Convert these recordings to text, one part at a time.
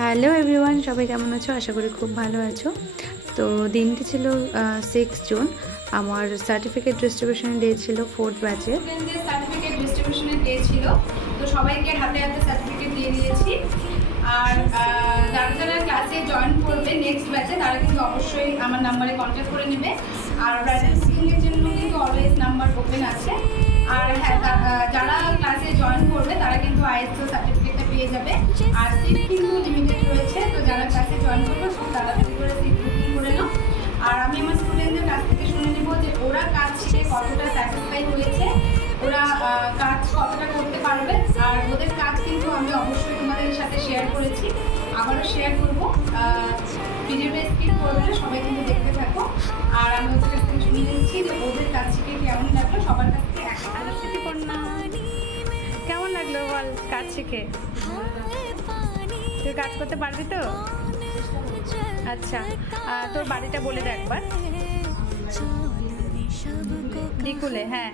Hello everyone, সবাই কেমন আছো? আশা করি খুব ভালো আছো। তো দিনটি ছিল 6 জুন। আমার সার্টিফিকেট ডিস্ট্রিবিউশনের ডে ছিল 4th ব্যাচে। স্টুডেন্টদের সার্টিফিকেট ডিস্ট্রিবিউশনের ডে ছিল, তো সবাইকে হাতে হাতে সার্টিফিকেট দিয়ে দিয়েছি। আর যারা যারা ক্লাসে জয়েন করবে নেক্সট ব্যাচে তারা কিন্তু অবশ্যই আমার নাম্বারে কন্ট্যাক্ট করে নেবে। আর ব্রাইডাল বুকিংয়ের জন্য কিন্তু অলওয়েজ নাম্বার ওপেন আছে। আর হ্যাঁ, যারা ক্লাসে জয়েন করবে তারা কিন্তু আইএসও সার্টিফিকেটটা পেয়ে যাবে। আর সিট কিন্তু লিমিটেড রয়েছে, তো যারা ক্লাসে জয়েন করবে খুব তাড়াতাড়ি করে সিট বুকিং করে নাও। আর আমি আমার স্টুডেন্টদের কাছ থেকে শুনে নেব যে ওরা কাজ শিখে কতটা স্যাটিসফাই হয়েছে, ওরা কাজ কতটা করতে পারবে। আর ওদের কাজ কিন্তু আমি অবশ্যই তোমাদের সাথে শেয়ার করেছি, আবারও শেয়ার করবো। ভিডিওটা স্কিপ করবে না, সবাই কিন্তু দেখতে থাকো। আর আমি ওদের কাছ থেকে শুনে নিচ্ছি যে ওদের কাজ শিখে কেমন লাগলো। সবার কাছ থেকে কেমন লাগলো বল কাজ শিখে? তুই কাজ করতে পারবি তো? আচ্ছা, তোর বাড়িটা বলে দে একবার। ডিকুলে, হ্যাঁ।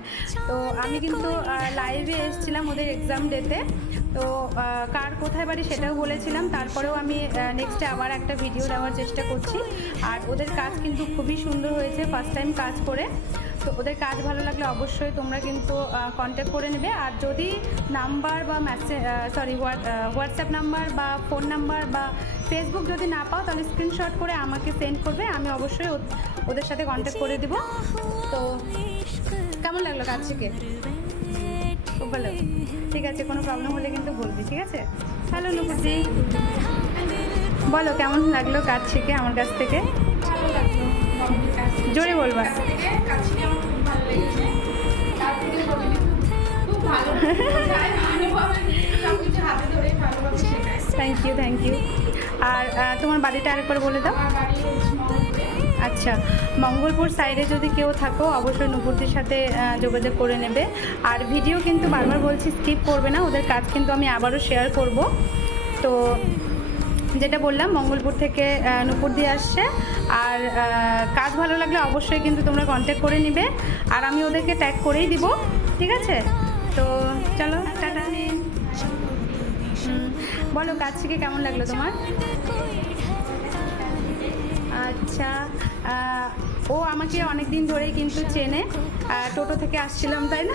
তো আমি কিন্তু লাইভে এসেছিলাম ওদের এক্সাম ডেতে। তো কার কোথায় বাড়ি সেটাও বলেছিলাম। তারপরেও আমি নেক্সটে আবার একটা ভিডিও দেওয়ার চেষ্টা করছি। আর ওদের কাজ কিন্তু খুবই সুন্দর হয়েছে ফার্স্ট টাইম কাজ করে। তো ওদের কাজ ভালো লাগলে অবশ্যই তোমরা কিন্তু কন্ট্যাক্ট করে নেবে। আর যদি নাম্বার বা হোয়াটসঅ্যাপ নাম্বার বা ফোন নাম্বার বা ফেসবুক যদি না পাও তাহলে স্ক্রিনশট করে আমাকে সেন্ড করবে, আমি অবশ্যই ওদের সাথে কন্ট্যাক্ট করে দেবো। তো কেমন লাগলো কাজ শিখে? খুব ভালো, ঠিক আছে। কোনো প্রবলেম হলে কিন্তু বলবি, ঠিক আছে? হ্যালো নুপুদি, বলো কেমন লাগলো কাজ শিখে আমার কাছ থেকে? জোরে বলবা। Thank you, thank you. আর তোমার বাড়িটা আরেকবার বলে দাও। আচ্ছা, মঙ্গলপুর সাইডে যদি কেউ থাকো অবশ্যই নুপুরদের সাথে যোগাযোগ করে নেবে। আর ভিডিও কিন্তু বারবার বলছি স্কিপ করবে না, ওদের কাজ কিন্তু আমি আবারও শেয়ার করব। তো যেটা বললাম, মঙ্গলপুর থেকে নুপুর দিয়ে আসছে। আর কাজ ভালো লাগলে অবশ্যই কিন্তু তোমরা কন্ট্যাক্ট করে নিবে। আর আমি ওদেরকে ট্যাগ করেই দিব, ঠিক আছে? তো চলো টাটা। বলো কাজ শিখে কেমন লাগলো তোমার? আচ্ছা, ও আমাকে অনেক দিন ধরেই কিন্তু চেনে, টোটো থেকে আসছিলাম তাই না?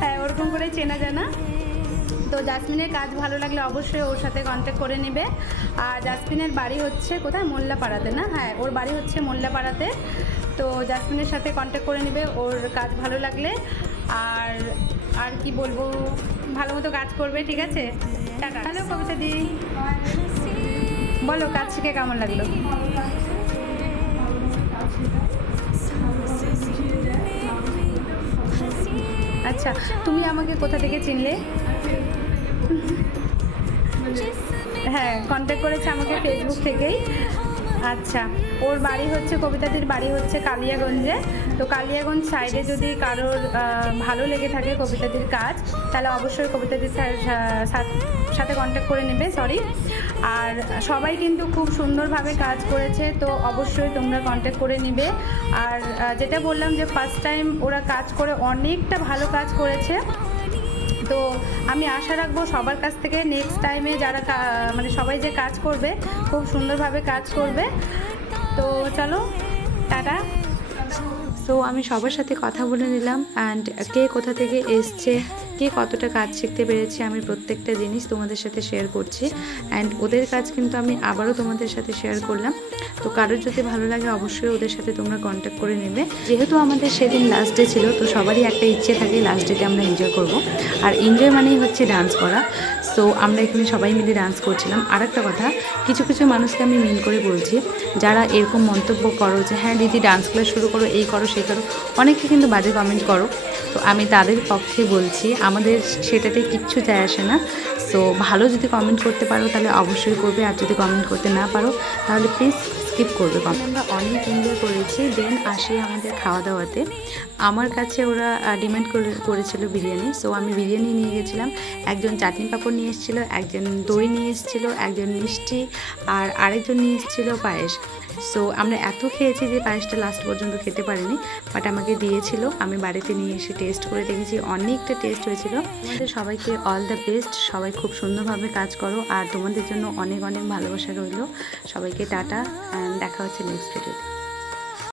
হ্যাঁ, ওরকম করে চেনা জানা। তো জাসমিনের কাজ ভালো লাগলে অবশ্যই ওর সাথে কন্ট্যাক্ট করে নেবে। আর জাসমিনের বাড়ি হচ্ছে কোথায়? মোল্লাপাড়াতে না? হ্যাঁ, ওর বাড়ি হচ্ছে মোল্লাপাড়াতে। তো জাসমিনের সাথে কন্ট্যাক্ট করে নেবে ওর কাজ ভালো লাগলে। আর আর কি বলবো, ভালো মতো কাজ করবে, ঠিক আছে? টাটা। হ্যালো কবিতা দি, বলো কাজ শিখে কেমন লাগলো? আচ্ছা, তুমি আমাকে কোথা থেকে চিনলে? হ্যাঁ, কন্ট্যাক্ট করেছে আমাকে ফেসবুক থেকেই। আচ্ছা, ওর বাড়ি হচ্ছে, কবিতাদির বাড়ি হচ্ছে কালিয়াগঞ্জে। তো কালিয়াগঞ্জ সাইডে যদি কারোর ভালো লেগে থাকে কবিতাদির কাজ, তাহলে অবশ্যই কবিতাদির সাথে কন্ট্যাক্ট করে নেবে। সরি। আর সবাই কিন্তু খুব সুন্দরভাবে কাজ করেছে, তো অবশ্যই তোমরা কন্ট্যাক্ট করে নিবে। আর যেটা বললাম যে ফার্স্ট টাইম ওরা কাজ করে অনেকটা ভালো কাজ করেছে। তো আমি আশা রাখবো সবার কাছ থেকে নেক্সট টাইমে যারা মানে সবাই যে কাজ করবে খুব সুন্দরভাবে কাজ করবে। তো চলো টাটা। সো আমি সবার সাথে কথা বলে নিলাম। অ্যান্ড কে কোথা থেকে এসছে, কে কতটা কাজ শিখতে পেরেছে, আমি প্রত্যেকটা জিনিস তোমাদের সাথে শেয়ার করছি। অ্যান্ড ওদের কাজ কিন্তু আমি আবারও তোমাদের সাথে শেয়ার করলাম। তো কারোর যদি ভালো লাগে অবশ্যই ওদের সাথে তোমরা কন্ট্যাক্ট করে নেবে। যেহেতু আমাদের সেদিন লাস্ট ডে ছিল, তো সবারই একটা ইচ্ছে থাকে লাস্ট ডেতে আমরা এনজয় করব। আর এনজয় মানেই হচ্ছে ডান্স করা। সো আমরা এখানে সবাই মিলে ডান্স করছিলাম। আর একটা কথা, কিছু কিছু মানুষকে আমি মিন করে বলছি, যারা এরকম মন্তব্য করো যে হ্যাঁ দিদি ডান্স ক্লাস শুরু করো, এই করো সেই করো, অনেকে কিন্তু বাজে কমেন্ট করো। তো আমি তাদের পক্ষে বলছি, আমাদের সেটাতে কিচ্ছু যায় আসে না। সো ভালো যদি কমেন্ট করতে পারো তাহলে অবশ্যই করবে, আর যদি কমেন্ট করতে না পারো তাহলে প্লিজ স্কিপ করবে। আমরা অনেক এনজয় করেছি। দেন আসি আমাদের খাওয়া দাওয়াতে। আমার কাছে ওরা ডিমান্ড করেছিল বিরিয়ানি। সো আমি বিরিয়ানি নিয়ে গেছিলাম। একজন চাটনি পাঁপড় নিয়ে এসেছিলো, একজন দই নিয়ে এসেছিলো, একজন মিষ্টি, আর আরেকজন নিয়ে এসেছিলো পায়েস। সো আমরা এত খেয়েছি যে পায়েসটা লাস্ট পর্যন্ত খেতে পারিনি, বাট আমাকে দিয়েছিল, আমি বাড়িতে নিয়ে এসে টেস্ট করে দেখেছি, অনেকটা টেস্ট হয়েছিল। তোমাদের সবাইকে অল দ্য বেস্ট, সবাই খুব সুন্দরভাবে কাজ করো, আর তোমাদের জন্য অনেক অনেক ভালোবাসা রইল। সবাইকে টাটা, দেখা হচ্ছে নেক্সট ভিডিওতে।